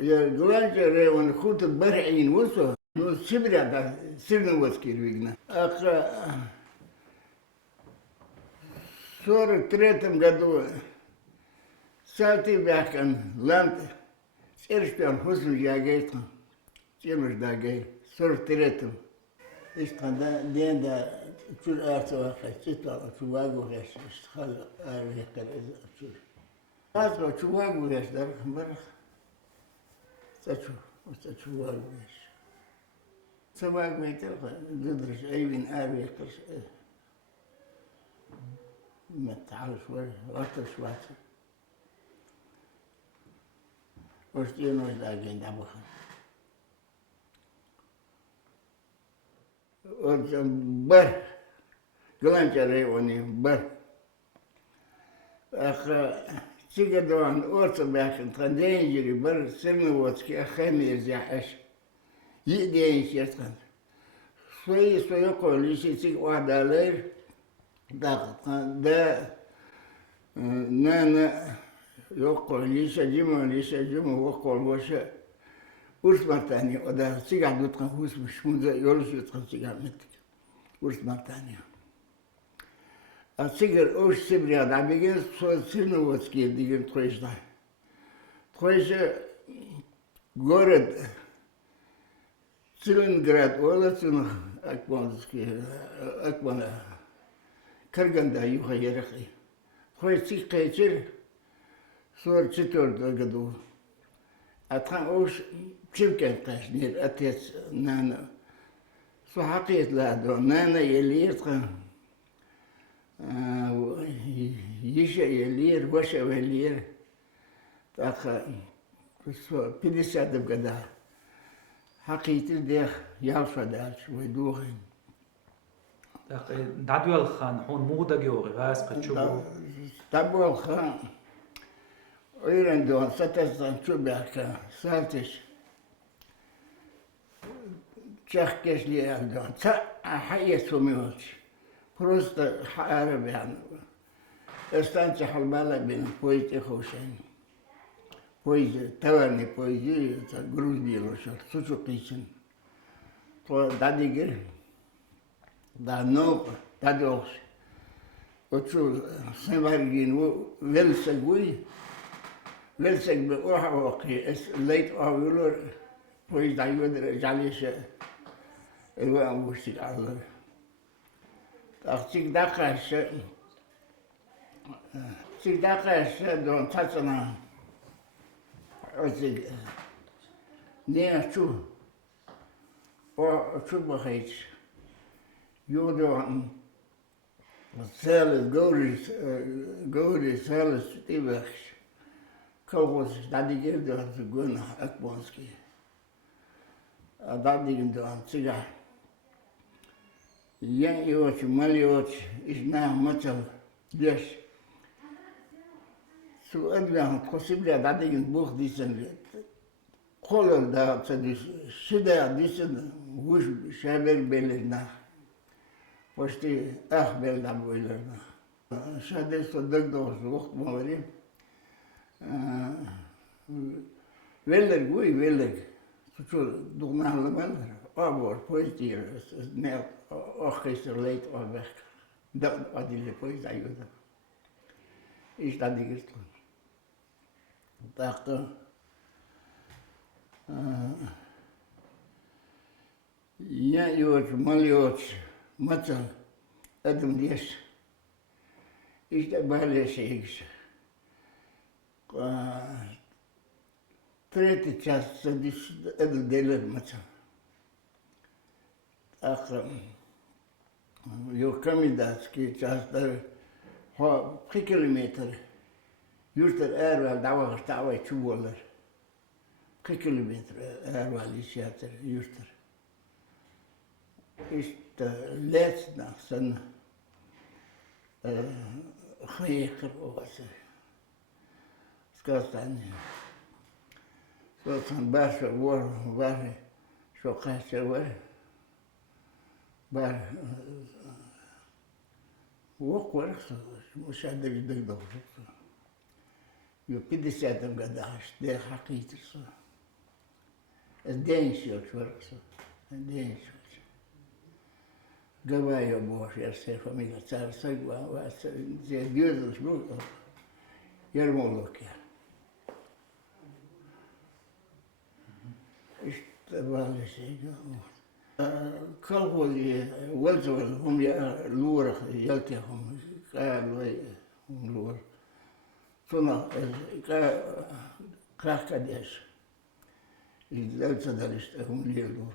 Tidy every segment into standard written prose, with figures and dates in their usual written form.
Я главное, он худ барин вусо, ну сибиря да сильно воскир вигна. А в 43 году салти бякан ланд сершпион хусу ягейт, чемш дагей 43. Истанда денда чур арто хачита чувагу хаш хал арвекер чур. Азро чувагу хаш дар бар Saçu, o saçu var bu iş. Sabah meyter, ندرس أيوين آبي قرش ما تعرف ولا وقت شوات. وشتين وش لاقين دبخن. وجم بر قلنا جري وني بر. أخ تيجدون أوت باكن تندين جري بر سلم واتكي أخيم يرجعش يدين شيطان شوي يقول لي شيء تيجي واحد عليه ده نانا يقول لي شجمه وقول وش ورس مرتاني وده تيجي عدو تخوس مش منذ يولش يتخن تيجي عمتك ورس مرتاني أتسيجر أوش سبريا دا بيجين سلم واتكي ديجين تخيش ده تخيش город Сталинград, Олацин, Акманский, Акмана, Карганда, Юха Ярахи. Хойцик Кайчер, 44 году. А там уж Чимкент, нет, отец, Нана. Сухакет ладу, Нана Елирка, Иша Елир, Ваша Елир. Так, 50 годах. حقيقة ده يالفا دالش ويدوهن. دادوال خان هون مودا جوري راس قتشوبو. دادوال خان ويرن دون ستة شوبيكا سالتش تشخكش لي دون تا حية سوميوش просто عربيان استانش حلبالا بين بويتي خوشين. Poezia, tavarni poezia, Грузия лошадь, сучу песен. То дадигер, да но, дадос. Отчу сенваргин, велсегуй, велсег бе охавоки, es лейт охавулор, поезд айведер жалише, эва амбушти аллар. Так всегда каше, дон цацана. Оце не чу, о чу бахайч. Юдо селес гоурис селес тибахш. Колхоз дадигер до гуна Акманский. А дадигер до цига. Я и очень малиоч, и знаю мацал деш. سؤال possibile da din buch disen kolor da tsadis shida disen wush shabel belna posti bel da boilerna shade so dagdo waqt mawri veller so dogna halmal abor posti ne ochister leit weg da adile poist ayuda is da digest Так, я и вот малиоч, мацал, этом лес, и что болеешь. Третий час садись, это делает мацал. Так, его комендантский час, по 3 километра. Юртер эрвел давах ставай чуволер. 3 километра эрвел исятер юртер. Ist letztens sen geker was. Skastan. Så san bash var så kanske var. Bar وقت مش قادر يدق. Jo 50 gadus, de حقيقة so. الدين شو الدين شو. Gawai boos eerste familie daar zeggen was ze duurde sloeg helemaal ja. Is dat wel zeker. Kalvoli wel هم loer jelte هم هم loer. Toen krakades. Is dat dat is هم loer.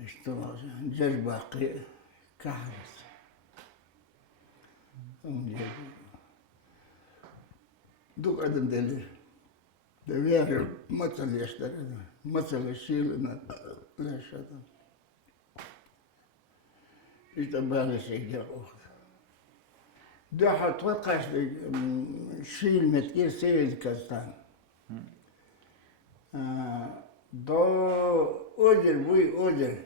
اشتغل جلبة كهرس دوك أدم دليل دليل مثل يشتغل مثل الشيء لنا لا شطن يتبالي شيء أخر ده حتوقعش الشيء المتكير سيد كستان ده أجر بوي أجر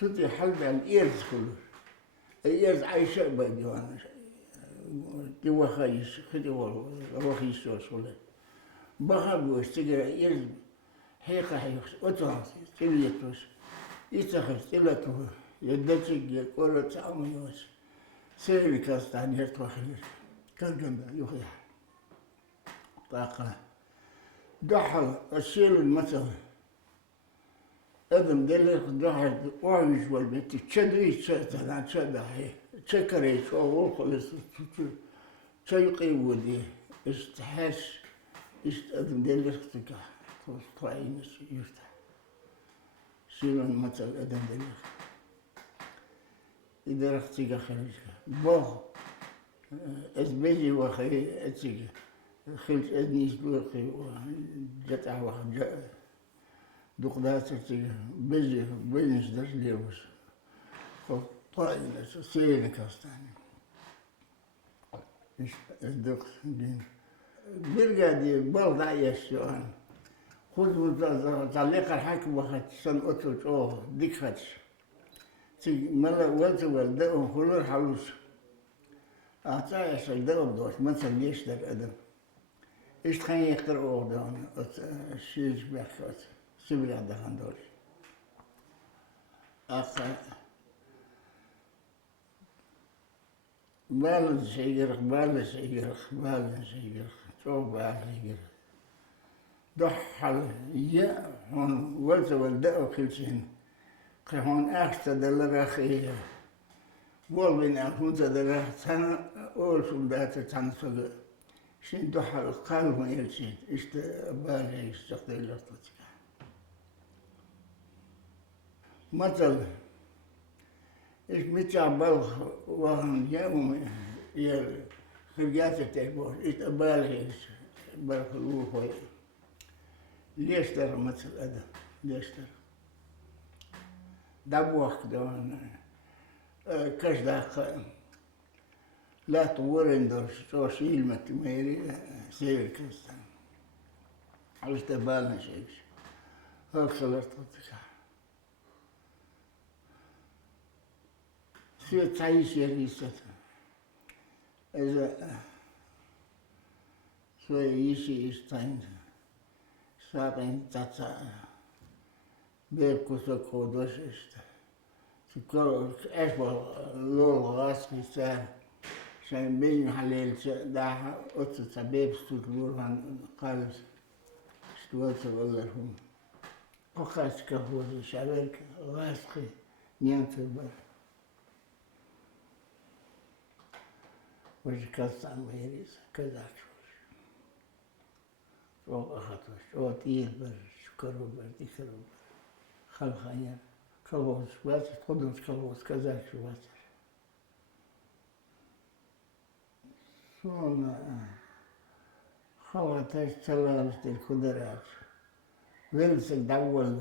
سوتي حلب عن إيرز كله إيرز عايشة بديوانا توا خايش خدي روحي سوس ولا بخابو استجر إيرز حيقة حيخش أتوانس تليتوس يتخش تلاتو يدتك كورة تعمل يوس سيري كاستان يتوخلش كالجندا يخيح طاقة دحل الشيل المثل ادم دلك دحل وايش والبيت تشدي تشد تشد هي تشكري شو خلص تشيقي ودي استحس ادم دلك تكا طاين يفتح شيل المثل ادم دلك اذا رختي خرج بوغ ازبيجي وخي اتسيجي خلت أدنيس بوقي وجتع واحد دقدات بيجي بينش داش ليوس طاينة سيرة كاستاني إيش الدق دين برجع دي برضع يشتغل خذ تعليق الحاكم واحد سن أتوش أوه ديك خدش تي مرة ولت ولدهم خلور حلوش أعطاه شلدهم دوش مثل ليش در أدم إيش خلينا يقرأوا دون الشيء بحكت سبلا دهان دول أخ بالن سيجرخ شو بالن دحل يا هون ولت ولدأوا كل شيء هون أخت دلرخي والبين أكون تدرخ سنة أول سلدات تنسق شين دحل قلب ما يلشين إشت بالي يستقبل لطتك مثل إيش متعبل وهم يوم يل خرجات التعبور إيش بالي بالخلوه ليش ترى مثل هذا ليش ترى دبوخ دون كش داق لا تورن دور شو شيل متميري سير كستان عايش تبالنا شيء هاك خلطتك شو تعيش يا ريسة إذا شو يشي يستعين ساقين تاتا بيركو سكودوش إشتا سكور أشبه لول غاسكي سار عشان بين حليل داها أتو سبيب ستدور عن قالس اشتوالت والله وخاس كهوز شابك غاسكي نيانت البر وجكست عن مهريس كذا شو أخطوش شو تيل بر شكرو بر ديكرو بر خلقانيا كالوز واتر قدوش كالوز كذا شو واتر شون خواتاش تلالست الكدرات ويلسك دول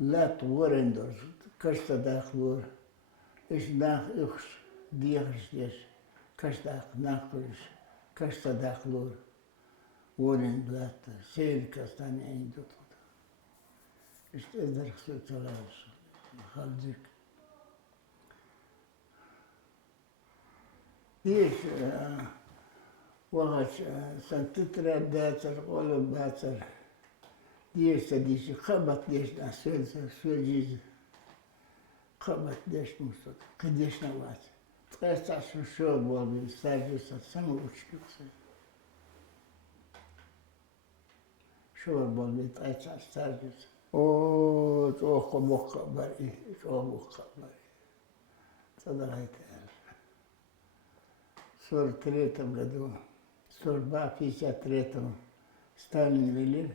لا تورندوش كشتا داخلور إيش داخ إخش ديخش ديش كشتا ناخلش كشتا داخلور ورن بلات سير كستاني عندو إيش تقدر خسو تلاش خالدك ليش واحد سنتتر داتر قولب باتر ديش تديش خبط ديش سوجيز خبط ديش مصد قديش نوات تقيت شو بول بستاجيس سمو وشكسي شو بول بتقيت استاجيس او تو بوخ بري تو بوخ بري صدقت صور تريتم قدو صور با فيشا تريتم ستالين ليلي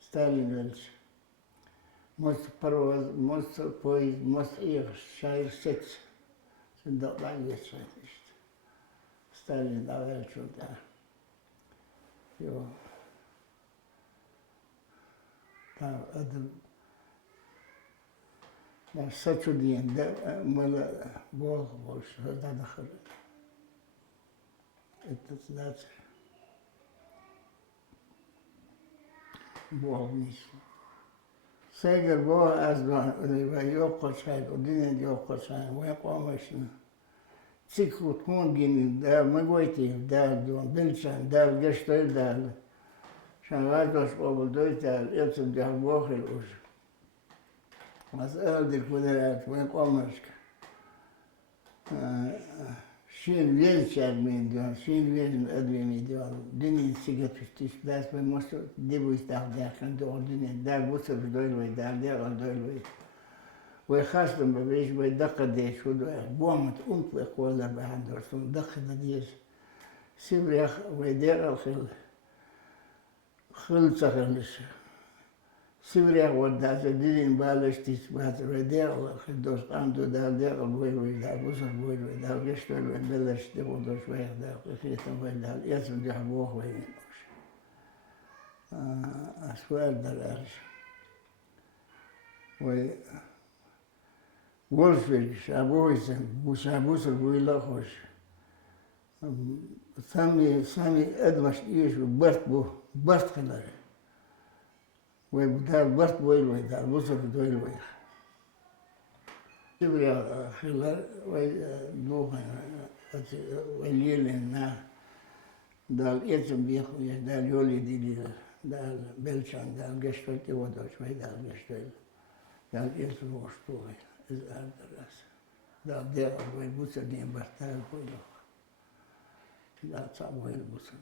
ستالين ليلش most paroz, most pois, most şair seç. Şimdi ben geçmek işte. Stalin evvel şurada. Yo. Tam adım. Ben saçı diyen de mala bol şurada dakıl. İttihat. Bol niş. سيجر بوها أزبان وديبا يوقع شايد ودين يوقع شايد ويقوم شنو تسيكو تكون جيني دا مقويتي دا دون بلشان دا قشتر دا شان غايتوش قبل دويتا يبسم دا بوخي الأوش مسألة دي الكودرات ويقوم شك شين ويل شارمين دون شين ويل أدويني دون دني سيجت فشتيش بس بمصر ديبو يستاق داخل دور دني دار بوصر دويل وي دار دير دويل وي ويخاصم ببيش ويدقق ديش ودويل بومت أمت ويقول له بهان دورسون دقق ديش سيبريخ ويدير الخل خل تخلش سيبريخ وداز دين بالش تسبات ويدير الخل دوس قامدو دار دير البويل وي دار بوصر بويل وي دار قشتل وي بلش ديبو دوش ويخ دار وخيتم وي دار يسم ديح بوخ وي أسوال دارش وي وولفيج شابويسن وشابوس البويلا خوش سامي أدمش إيش وبرت بو برت خلال ويبدال برت بويل ويدال بوصر دويل ويخ تبريا خلال ويدوخن ويليلنا دال إيتم بيخو دال يولي دي دال بلشان دال قشتل تودوش ويدال قشتل دال إيتم وشتوغي إزار درس دال دير ويبوصر دين برتال بويلو دال صعب ويلبوصر